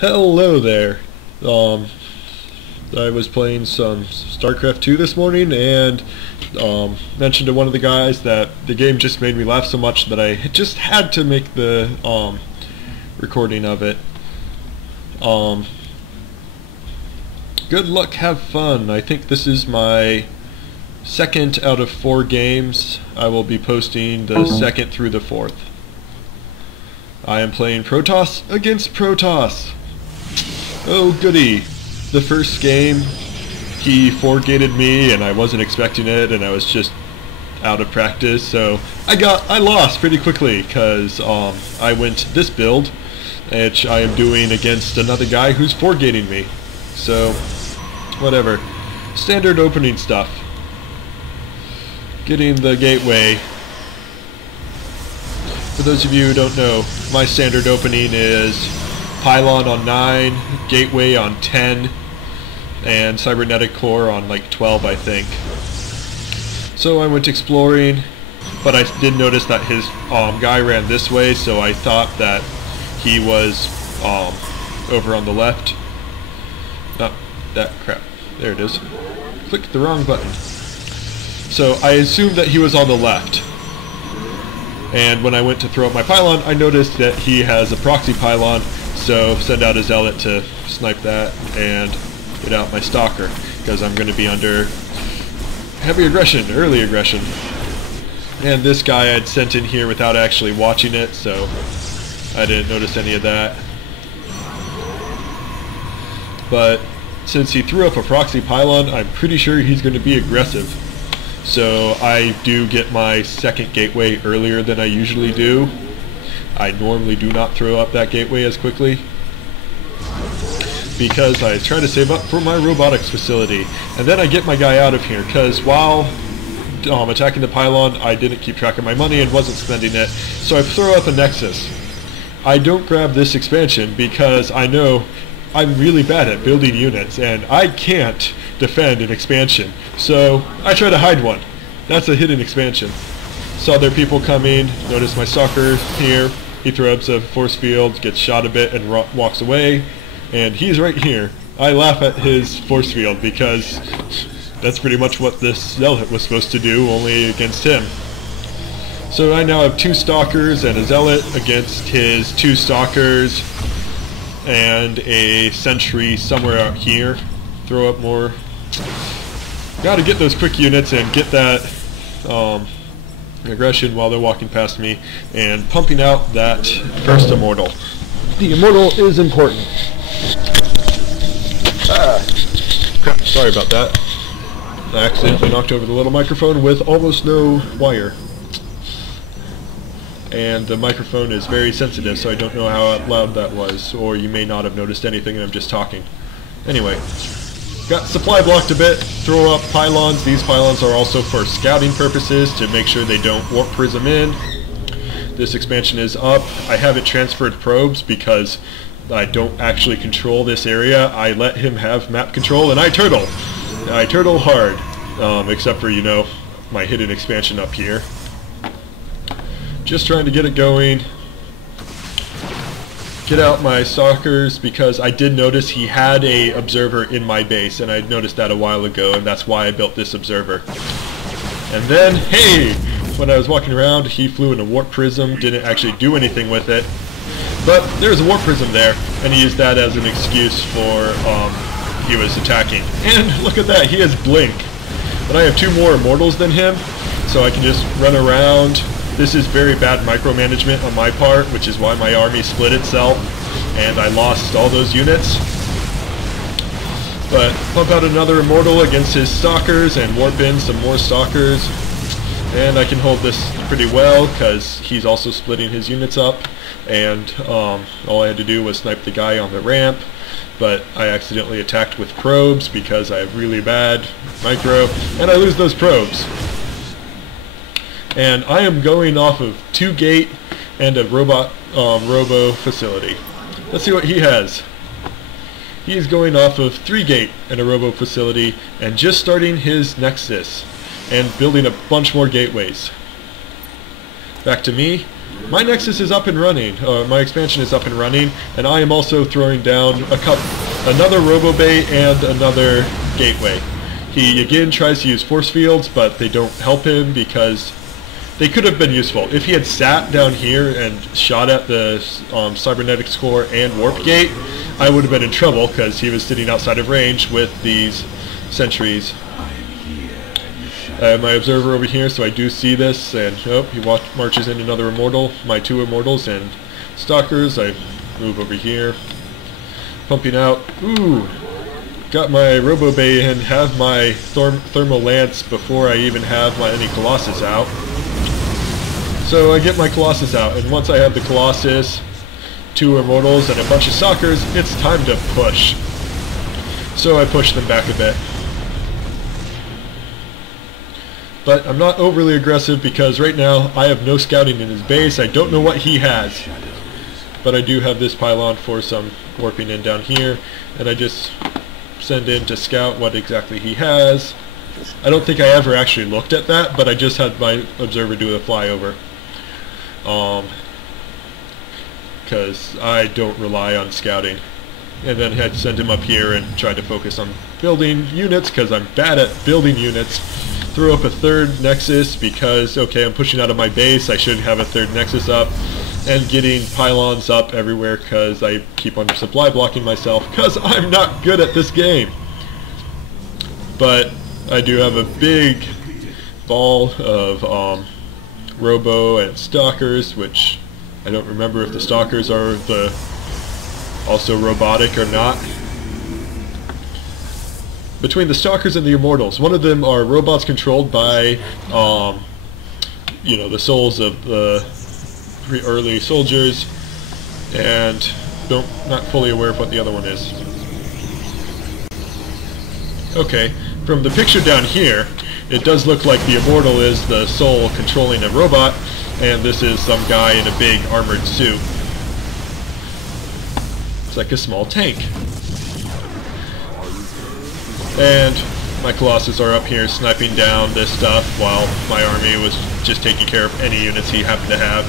Hello there. I was playing some Starcraft 2 this morning and mentioned to one of the guys that the game just made me laugh so much that I just had to make the recording of it. Good luck, have fun. I think this is my second out of 4 games. I will be posting the second through the fourth. I am playing Protoss against Protoss. Oh goody. The first game he 4-gated me and I wasn't expecting it and I was just out of practice, so I lost pretty quickly because I went this build, which I am doing against another guy who's 4-gating me. So whatever. Standard opening stuff. Getting the gateway. For those of you who don't know, my standard opening is Pylon on 9, Gateway on 10, and Cybernetic Core on like 12, I think. So I went exploring, but I did notice that his guy ran this way, so I thought that he was over on the left. Oh, that crap. There it is. Clicked the wrong button. So I assumed that he was on the left. And when I went to throw up my pylon, I noticed that he has a proxy pylon, so send out a zealot to snipe that and get out my stalker, because I'm going to be under heavy aggression, early aggression. And this guy I'd sent in here without actually watching it, so I didn't notice any of that. But since he threw up a proxy pylon, I'm pretty sure he's going to be aggressive. So I do get my second gateway earlier than I usually do. I normally do not throw up that gateway as quickly because I try to save up for my robotics facility. And then I get my guy out of here because while attacking the pylon, I didn't keep track of my money and wasn't spending it. So I throw up a Nexus. I don't grab this expansion because I know I'm really bad at building units and I can't defend an expansion. So I try to hide one. That's a hidden expansion. Saw their people coming, noticed my stalker here. He throws a force field, gets shot a bit and walks away. And he's right here. I laugh at his force field because that's pretty much what this zealot was supposed to do, only against him. So I now have 2 stalkers and a zealot against his 2 stalkers and a sentry somewhere out here. Throw up more. Gotta get those quick units and get that aggression while they're walking past me and pumping out that first immortal. The immortal is important. Crap, sorry about that. I accidentally knocked over the little microphone with almost no wire. And the microphone is very sensitive, so I don't know how loud that was, or you may not have noticed anything and I'm just talking. Anyway, got supply blocked a bit, throw up pylons. These pylons are also for scouting purposes to make sure they don't warp prism in. This expansion is up. I haven't transferred probes because I don't actually control this area. I let him have map control and I turtle. I turtle hard, except for, you know, my hidden expansion up here. Just trying to get it going. Get out my stalkers because I did notice he had a observer in my base and I noticed that a while ago and that's why I built this observer. And then, hey! When I was walking around, he flew in a warp prism, didn't actually do anything with it. But there's a warp prism there and he used that as an excuse for he was attacking. And look at that, he has blink. But I have 2 more immortals than him, so I can just run around. This is very bad micromanagement on my part, which is why my army split itself and I lost all those units. But pump out another immortal against his stalkers and warp in some more stalkers. And I can hold this pretty well because he's also splitting his units up. And all I had to do was snipe the guy on the ramp. But I accidentally attacked with probes because I have really bad micro. And I lose those probes. And I am going off of 2 gate and a robo facility. Let's see what he has. He is going off of 3 gate and a robo facility and just starting his Nexus and building a bunch more gateways. Back to me. my Nexus is up and running, my expansion is up and running, and I am also throwing down another Robo Bay and another Gateway. He again tries to use force fields, but they don't help him because they could have been useful. If he had sat down here and shot at the Cybernetics Core and Warp Gate, I would have been in trouble because he was sitting outside of range with these sentries. I have my observer over here, so I do see this, and he marches in another immortal, my 2 immortals and stalkers. I move over here, pumping out. Ooh, got my Robo Bay and have my Thermal Lance before I even have any Colossus out. So I get my Colossus out, and once I have the Colossus, 2 immortals, and a bunch of stalkers, it's time to push. So I push them back a bit. But I'm not overly aggressive because right now I have no scouting in his base. I don't know what he has. But I do have this pylon for some warping in down here, and I just send in to scout what exactly he has. I don't think I ever actually looked at that, but I just had my observer do a flyover. Because I don't rely on scouting. And then I'd send him up here and try to focus on building units because I'm bad at building units. Throw up a 3rd Nexus because, okay, I'm pushing out of my base, I should have a 3rd Nexus up, and getting pylons up everywhere because I keep under supply blocking myself because I'm not good at this game. But I do have a big ball of Robo and Stalkers, which I don't remember if the Stalkers are also robotic or not. Between the Stalkers and the Immortals, one of them are robots controlled by, the souls of the early soldiers, and not fully aware of what the other one is. Okay, from the picture down here, it does look like the Immortal is the soul controlling a robot, and this is some guy in a big armored suit. It's like a small tank. And my Colossus are up here sniping down this stuff while my army was just taking care of any units he happened to have.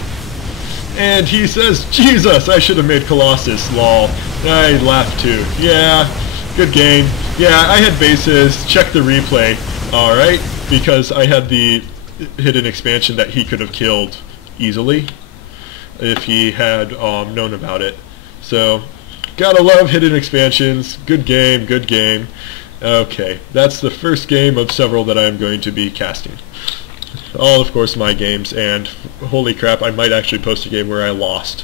And he says, Jesus, I should have made Colossus, lol. I laughed too. Yeah, good game. Yeah, I had bases, check the replay, alright, because I had the hidden expansion that he could have killed easily if he had known about it. So, gotta love hidden expansions. Good game, good game. Okay, that's the first game of several that I'm going to be casting. All, of course, my games, and holy crap, I might actually post a game where I lost.